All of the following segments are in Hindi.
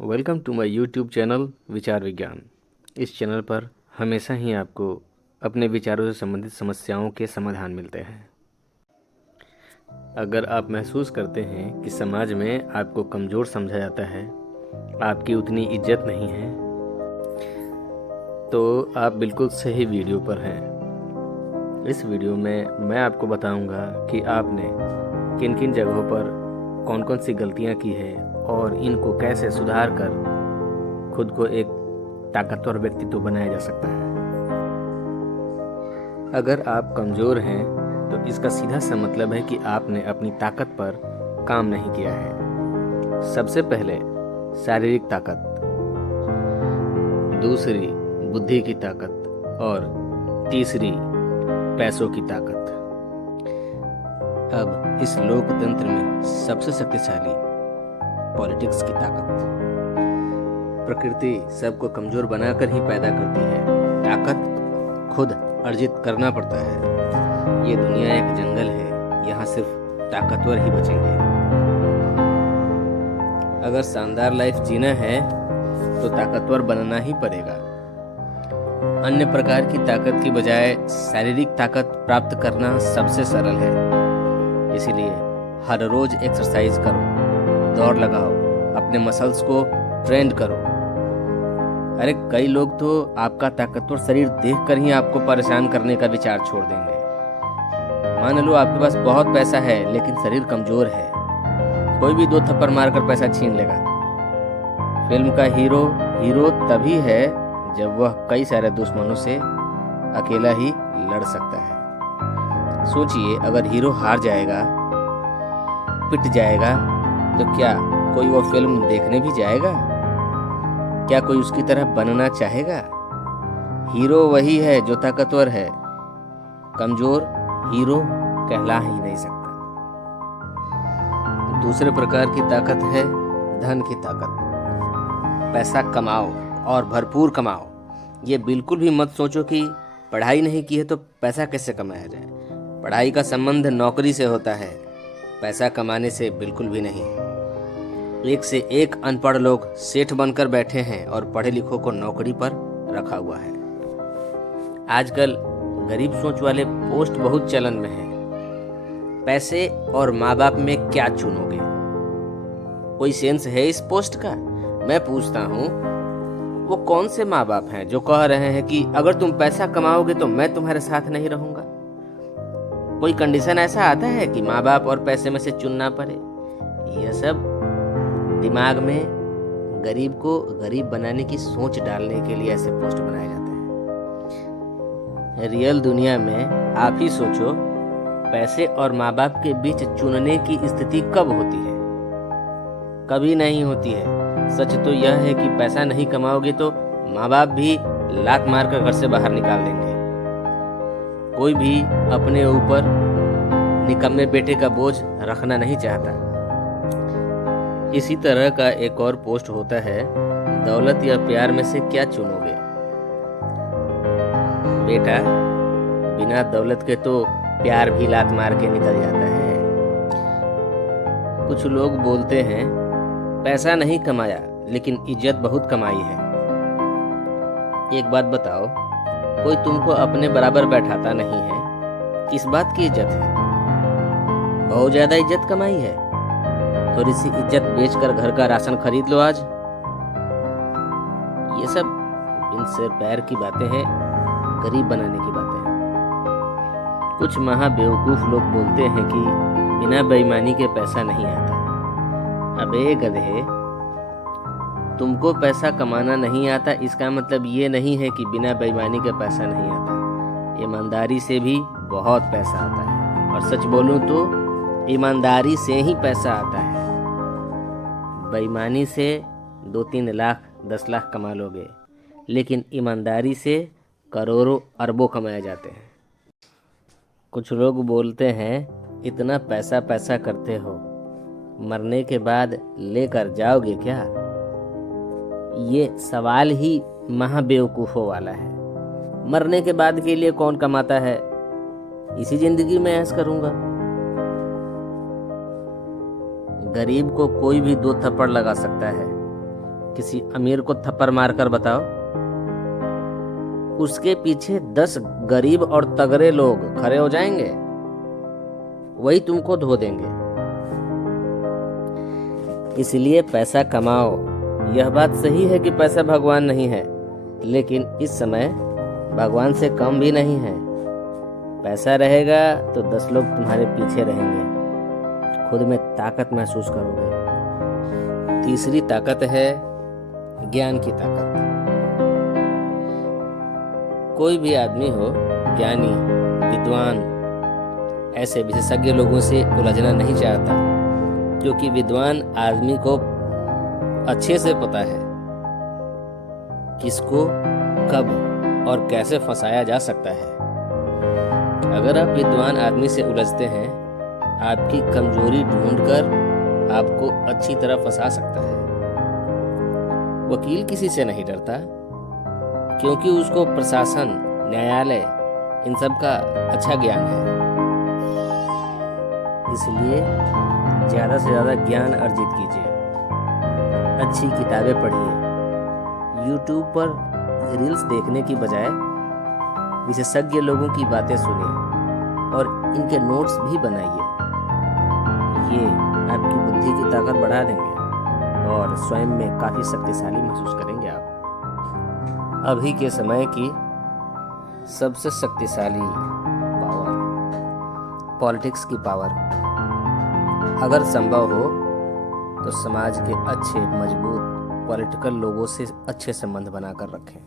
Welcome to my YouTube channel Vichar Vigyan. इस चैनल पर हमेशा ही आपको अपने विचारों से संबंधित समस्याओं के समाधान मिलते हैं। अगर आप महसूस करते हैं कि समाज में आपको कमज़ोर समझा जाता है, आपकी उतनी इज्जत नहीं है, तो आप बिल्कुल सही वीडियो पर हैं। इस वीडियो में मैं आपको बताऊंगा कि आपने किन किन जगहों पर कौन कौन सी गलतियां की है और इनको कैसे सुधार कर खुद को एक ताकतवर व्यक्तित्व बनाया जा सकता है। अगर आप कमज़ोर हैं तो इसका सीधा सा मतलब है कि आपने अपनी ताकत पर काम नहीं किया है। सबसे पहले शारीरिक ताकत, दूसरी बुद्धि की ताकत और तीसरी पैसों की ताकत। अब इस लोकतंत्र में सबसे शक्तिशाली पॉलिटिक्स की ताकत। प्रकृति सबको कमजोर बनाकर ही पैदा करती है, ताकत खुद अर्जित करना पड़ता है। ये दुनिया एक जंगल है, यहाँ सिर्फ ताकतवर ही बचेंगे। अगर शानदार लाइफ जीना है तो ताकतवर बनना ही पड़ेगा। अन्य प्रकार की ताकत की बजाय शारीरिक ताकत प्राप्त करना सबसे सरल है। इसीलिए हर रोज एक्सरसाइज करो, दौड़ लगाओ, अपने मसल्स को ट्रेंड करो। अरे कई लोग तो आपका ताकतवर शरीर देखकर ही आपको परेशान करने का विचार छोड़ देंगे। मान लो आपके पास बहुत पैसा है लेकिन शरीर कमजोर है, कोई भी 2 थप्पड़ मारकर पैसा छीन लेगा। फिल्म का हीरो तभी है जब वह कई सारे दुश्मनों से अकेला ही लड़ सकता है। सोचिए, अगर हीरो हार जाएगा, पिट जाएगा, तो क्या कोई वो फिल्म देखने भी जाएगा? क्या कोई उसकी तरह बनना चाहेगा? हीरो वही है जो ताकतवर है, कमजोर हीरो कहला ही नहीं सकता। दूसरे प्रकार की ताकत है धन की ताकत। पैसा कमाओ और भरपूर कमाओ। ये बिल्कुल भी मत सोचो कि पढ़ाई नहीं की है तो पैसा कैसे कमाया जाए। पढ़ाई का संबंध नौकरी से होता है, पैसा कमाने से बिल्कुल भी नहीं। एक से एक अनपढ़ लोग सेठ बनकर बैठे हैं और पढ़े लिखों को नौकरी पर रखा हुआ है। आजकल गरीब सोच वाले पोस्ट बहुत चलन में है। पैसे और माँ बाप में क्या चुनोगे? कोई सेंस है इस पोस्ट का? मैं पूछता हूँ, वो कौन से माँ बाप हैं जो कह रहे हैं कि अगर तुम पैसा कमाओगे तो मैं तुम्हारे साथ नहीं रहूंगा? कोई कंडीशन ऐसा आता है कि माँ बाप और पैसे में से चुनना पड़े? यह सब दिमाग में गरीब को गरीब बनाने की सोच डालने के लिए ऐसे पोस्ट बनाए जाते हैं। रियल दुनिया में आप ही सोचो, पैसे और माँ बाप के बीच चुनने की स्थिति कब होती है? कभी नहीं होती है। सच तो यह है कि पैसा नहीं कमाओगे तो माँ बाप भी लात मारकर घर से बाहर निकाल देंगे। कोई भी अपने ऊपर निकम्मे बेटे का बोझ रखना नहीं चाहता। इसी तरह का एक और पोस्ट होता है, दौलत या प्यार में से क्या चुनोगे? बेटा, बिना दौलत के तो प्यार भी लात मार के निकल जाता है। कुछ लोग बोलते हैं पैसा नहीं कमाया लेकिन इज्जत बहुत कमाई है। एक बात बताओ, कोई तुमको अपने बराबर बैठाता नहीं है, किस बात की इज्जत है? बहुत ज्यादा इज्जत कमाई है, थोड़ी सी इज्जत बेचकर घर का राशन खरीद लो आज। ये सब बिन सिर पैर की बातें हैं, गरीब बनाने की बातें हैं। कुछ महा बेवकूफ लोग बोलते हैं कि बिना बेईमानी के पैसा नहीं आता। अबे गधे, तुमको पैसा कमाना नहीं आता इसका मतलब ये नहीं है कि बिना बेईमानी के पैसा नहीं आता। ईमानदारी से भी बहुत पैसा आता है, और सच बोलूं तो ईमानदारी से ही पैसा आता है। बेईमानी से 2-3 लाख 10 लाख कमा लोगे, लेकिन ईमानदारी से करोड़ों अरबों कमाए जाते हैं। कुछ लोग बोलते हैं इतना पैसा पैसा करते हो, मरने के बाद लेकर जाओगे क्या? ये सवाल ही महाबेवकूफों वाला है। मरने के बाद के लिए कौन कमाता है? इसी जिंदगी में ऐश करूंगा। गरीब को कोई भी 2 थप्पड़ लगा सकता है, किसी अमीर को थप्पड़ मारकर बताओ, उसके पीछे 10 गरीब और तगड़े लोग खड़े हो जाएंगे, वही तुमको धो देंगे। इसलिए पैसा कमाओ। यह बात सही है कि पैसा भगवान नहीं है, लेकिन इस समय भगवान से कम भी नहीं है। पैसा रहेगा तो 10 लोग तुम्हारे पीछे रहेंगे, खुद में ताकत महसूस करोगे। तीसरी ताकत है ज्ञान की ताकत। कोई भी आदमी हो, ज्ञानी, विद्वान, ऐसे विशेषज्ञ लोगों से उलझना नहीं चाहता, क्योंकि विद्वान आदमी को अच्छे से पता है किसको कब और कैसे फंसाया जा सकता है। अगर आप विद्वान आदमी से उलझते हैं, आपकी कमजोरी ढूंढकर आपको अच्छी तरह फंसा सकता है। वकील किसी से नहीं डरता, क्योंकि उसको प्रशासन, न्यायालय, इन सब का अच्छा ज्ञान है। इसलिए ज़्यादा से ज़्यादा ज्ञान अर्जित कीजिए, अच्छी किताबें पढ़िए, YouTube पर रील्स देखने की बजाय विशेषज्ञ लोगों की बातें सुनिए और इनके नोट्स भी बनाइए। ये आपकी बुद्धि की ताकत बढ़ा देंगे और स्वयं में काफ़ी शक्तिशाली महसूस करेंगे आप। अभी के समय की सबसे शक्तिशाली पावर, पॉलिटिक्स की पावर। अगर संभव हो तो समाज के अच्छे, मजबूत पॉलिटिकल लोगों से अच्छे संबंध बनाकर रखें।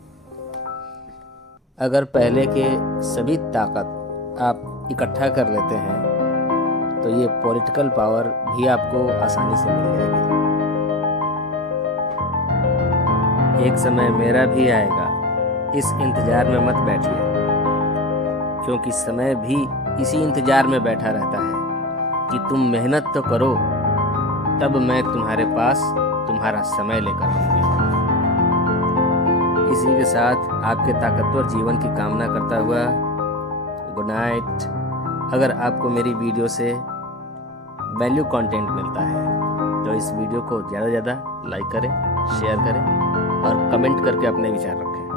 अगर पहले के सभी ताकत आप इकट्ठा कर लेते हैं तो ये पॉलिटिकल पावर भी आपको आसानी से मिल जाएगी। एक समय मेरा भी आएगा, इस इंतजार में मत बैठिए, क्योंकि समय भी इसी इंतजार में बैठा रहता है कि तुम मेहनत तो करो, तब मैं तुम्हारे पास तुम्हारा समय लेकर आऊंगी। इसी के साथ आपके ताकतवर जीवन की कामना करता हुआ गुड नाइट। अगर आपको मेरी वीडियो से वैल्यू कंटेंट मिलता है तो इस वीडियो को ज़्यादा से ज़्यादा लाइक करें, शेयर करें और कमेंट करके अपने विचार रखें।